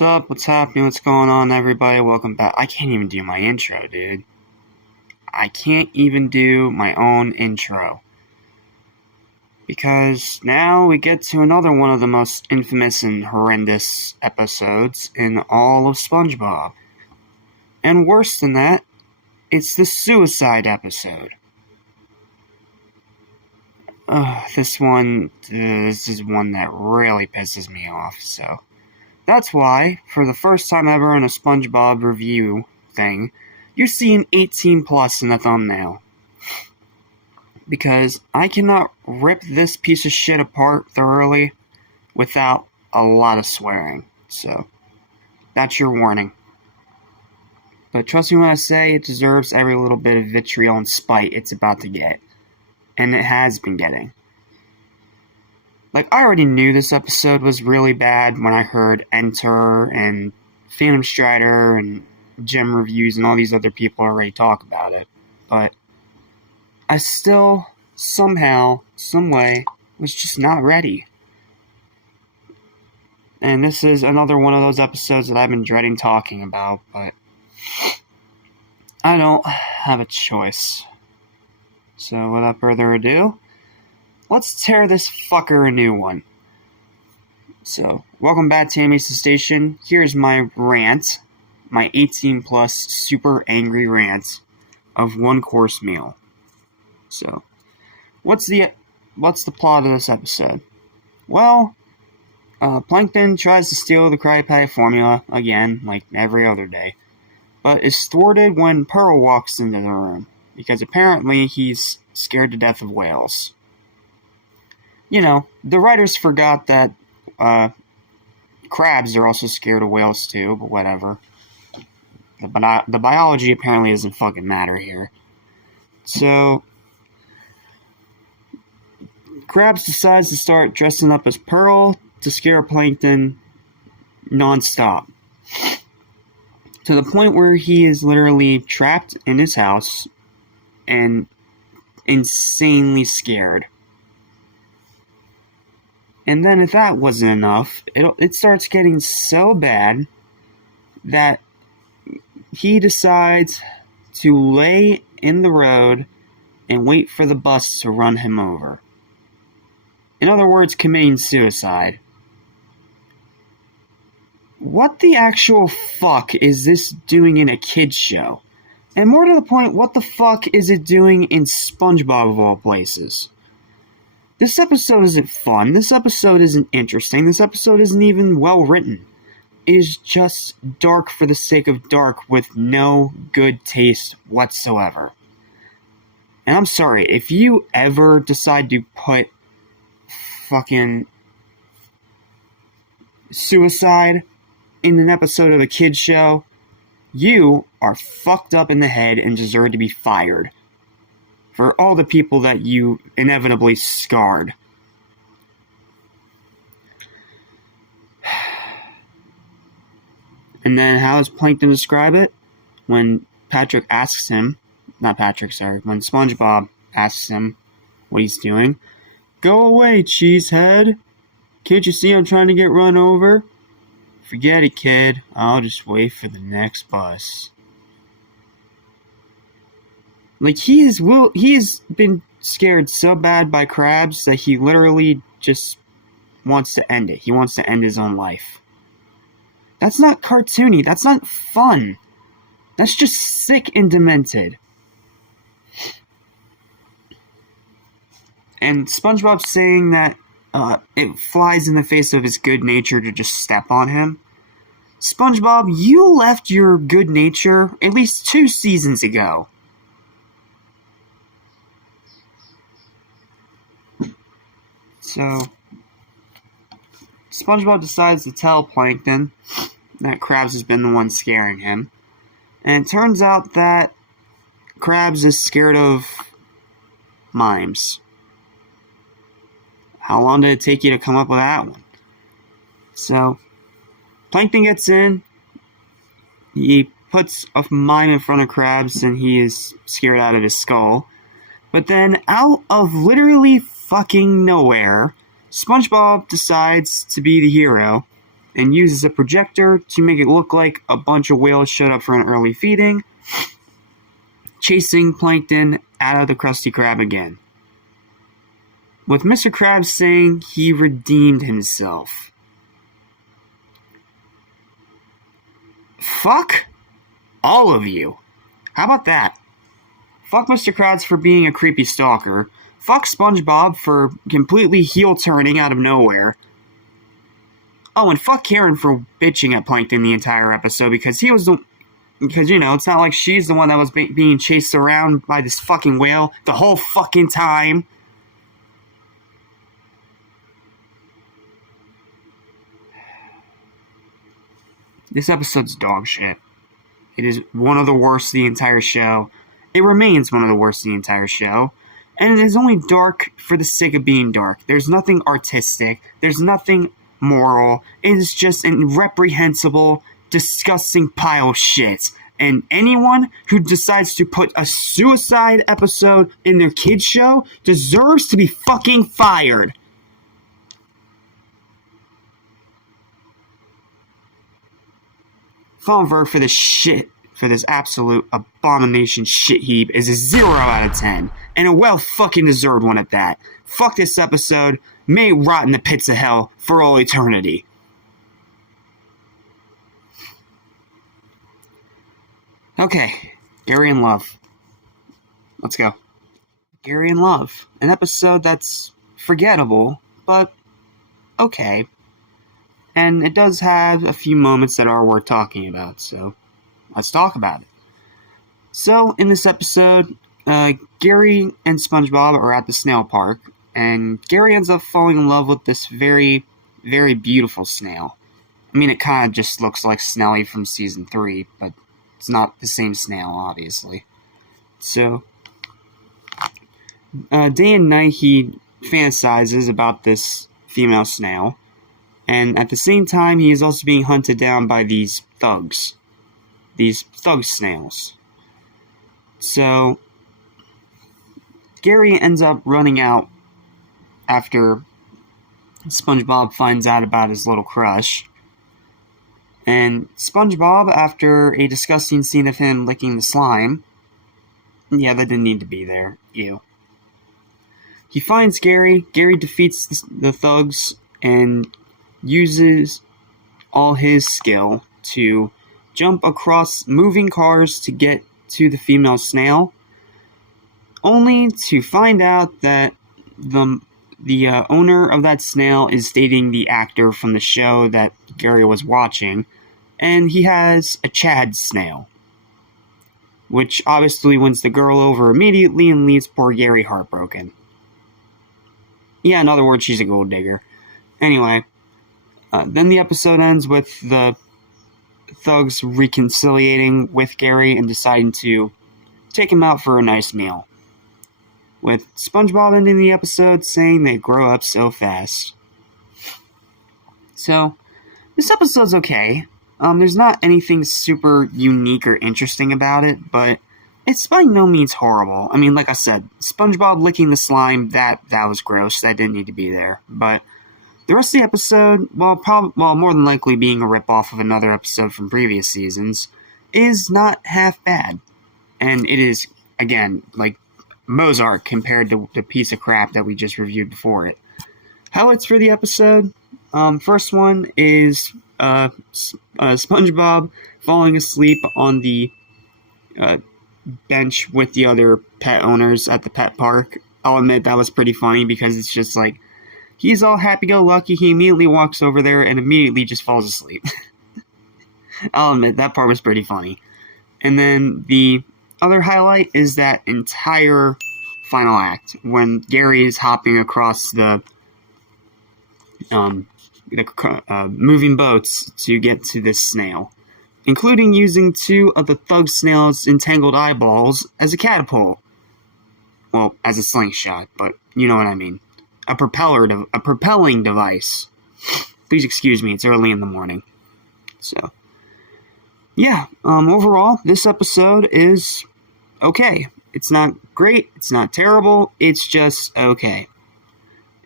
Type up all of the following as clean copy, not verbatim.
What's up? What's happening? What's going on, everybody? Welcome back. I can't even do my intro, dude. I can't even do my own intro. Because now we get to another one of the most infamous and horrendous episodes in all of SpongeBob. And worse than that, it's the suicide episode. This is one that really pisses me off, so... That's why, for the first time ever in a SpongeBob review thing, you see an 18 plus in the thumbnail. Because I cannot rip this piece of shit apart thoroughly without a lot of swearing. So, that's your warning. But trust me when I say it deserves every little bit of vitriol and spite it's about to get. And it has been getting. Like, I already knew this episode was really bad when I heard Enter and Phantom Strider and Gem Reviews and all these other people already talk about it. But I still, somehow, someway, was just not ready. And this is another one of those episodes that I've been dreading talking about, but I don't have a choice. So, without further ado, let's tear this fucker a new one. So, welcome back to Amy's Station. Here's my rant, my 18 plus super angry rant of one course meal. So, what's the plot of this episode? Well, Plankton tries to steal the Krabby Patty formula again, like every other day, but is thwarted when Pearl walks into the room because apparently he's scared to death of whales. You know, the writers forgot that crabs are also scared of whales too, but whatever. The biology apparently doesn't fucking matter here. So, Krabs decides to start dressing up as Pearl to scare Plankton non-stop. To the point where he is literally trapped in his house and insanely scared. And then if that wasn't enough, it starts getting so bad that he decides to lay in the road and wait for the bus to run him over. In other words, committing suicide. What the actual fuck is this doing in a kid's show? And more to the point, what the fuck is it doing in SpongeBob of all places? This episode isn't fun, this episode isn't interesting, this episode isn't even well written. It is just dark for the sake of dark with no good taste whatsoever. And I'm sorry, if you ever decide to put fucking suicide in an episode of a kid's show, you are fucked up in the head and deserve to be fired. For all the people that you inevitably scarred. And then how does Plankton describe it? When when SpongeBob asks him what he's doing. Go away, cheesehead. Can't you see I'm trying to get run over? Forget it, kid. I'll just wait for the next bus. Like, he has been scared so bad by crabs that he literally just wants to end it. He wants to end his own life. That's not cartoony. That's not fun. That's just sick and demented. And SpongeBob saying that it flies in the face of his good nature to just step on him. SpongeBob, you left your good nature at least 2 seasons ago. So, SpongeBob decides to tell Plankton that Krabs has been the one scaring him. And it turns out that Krabs is scared of mimes. How long did it take you to come up with that one? So, Plankton gets in. He puts a mime in front of Krabs and he is scared out of his skull. But then, out of literally fucking nowhere, SpongeBob decides to be the hero and uses a projector to make it look like a bunch of whales showed up for an early feeding, chasing Plankton out of the Krusty Krab again. With Mr. Krabs saying he redeemed himself. Fuck all of you. How about that? Fuck Mr. Krabs for being a creepy stalker. Fuck SpongeBob for completely heel-turning out of nowhere. Oh, and fuck Karen for bitching at Plankton the entire episode because he was the... Because, it's not like she's the one that was being chased around by this fucking whale the whole fucking time. This episode's dog shit. It is one of the worst of the entire show. It remains one of the worst of the entire show. And it is only dark for the sake of being dark. There's nothing artistic. There's nothing moral. It is just a reprehensible, disgusting pile of shit. And anyone who decides to put a suicide episode in their kids' show deserves to be fucking fired. Final verdict for this shit, for this absolute abomination shit heap, is a 0 out of 10. And a well fucking deserved one at that. Fuck this episode. May it rot in the pits of hell for all eternity. Okay, Gary in Love. Let's go. Gary in Love. An episode that's forgettable, but okay. And it does have a few moments that are worth talking about, so let's talk about it. So, in this episode, Gary and SpongeBob are at the snail park, and Gary ends up falling in love with this very, very beautiful snail. I mean, it kind of just looks like Snelly from Season 3, but it's not the same snail, obviously. So, day and night he fantasizes about this female snail, and at the same time he is also being hunted down by these thugs. These thug snails. So, Gary ends up running out after SpongeBob finds out about his little crush. And SpongeBob, after a disgusting scene of him licking the slime, yeah, that didn't need to be there. Ew. He finds Gary. Gary defeats the thugs and uses all his skill to jump across moving cars to get to the female snail, only to find out that the owner of that snail is dating the actor from the show that Gary was watching, and he has a Chad snail, which obviously wins the girl over immediately and leaves poor Gary heartbroken. Yeah, in other words, she's a gold digger. Anyway, then the episode ends with the thugs reconciliating with Gary and deciding to take him out for a nice meal, with SpongeBob ending the episode saying they grow up so fast. So, this episode's okay. There's not anything super unique or interesting about it, but it's by no means horrible. I mean, like I said, SpongeBob licking the slime, that was gross. That didn't need to be there. But the rest of the episode, while more than likely being a ripoff of another episode from previous seasons, is not half bad. And it is, again, like Mozart compared to the piece of crap that we just reviewed before it. Highlights for the episode. First one is SpongeBob falling asleep on the bench with the other pet owners at the pet park. I'll admit that was pretty funny because it's just like, he's all happy-go-lucky, he immediately walks over there and immediately just falls asleep. I'll admit, that part was pretty funny. And then the other highlight is that entire final act, when Gary is hopping across the moving boats to get to this snail, including using two of the thug snail's entangled eyeballs as a catapult. Well, as a slingshot, but you know what I mean. A propelling device. Please excuse me, it's early in the morning. So, yeah, overall, this episode is okay. It's not great, it's not terrible, it's just okay.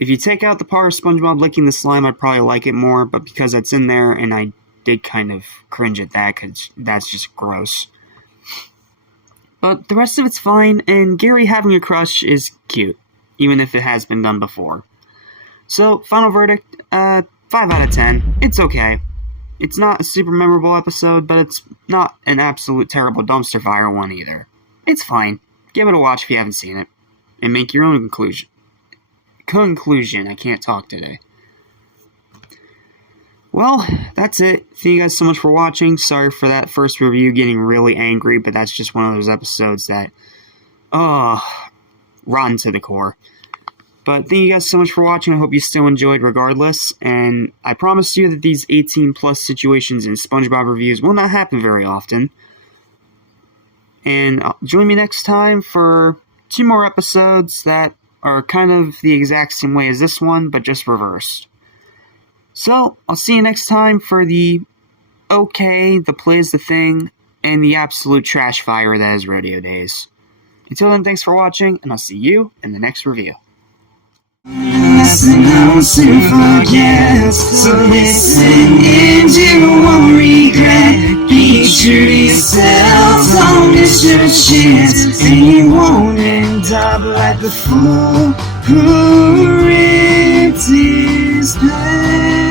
If you take out the part of SpongeBob licking the slime, I'd probably like it more, but because that's in there, and I did kind of cringe at that, because that's just gross. But the rest of it's fine, and Gary having a crush is cute, even if it has been done before. So, final verdict, 5 out of 10. It's okay. It's not a super memorable episode, but it's not an absolute terrible dumpster fire one either. It's fine. Give it a watch if you haven't seen it, and make your own conclusion. I can't talk today. Well, that's it. Thank you guys so much for watching. Sorry for that first review getting really angry, but that's just one of those episodes that, rotten to the core. But thank you guys so much for watching. I hope you still enjoyed regardless. And I promise you that these 18-plus situations in SpongeBob reviews will not happen very often. And join me next time for 2 more episodes that are kind of the exact same way as this one, but just reversed. So, I'll see you next time for the okay, the plays the thing, and the absolute trash fire that is Rodeo Days. Until then, thanks for watching, and I'll see you in the next review. Listen, I'll soon forget. So listen and you won't regret. Be true to yourself, don't miss your chance, and you won't end up like the fool who ripped his pants.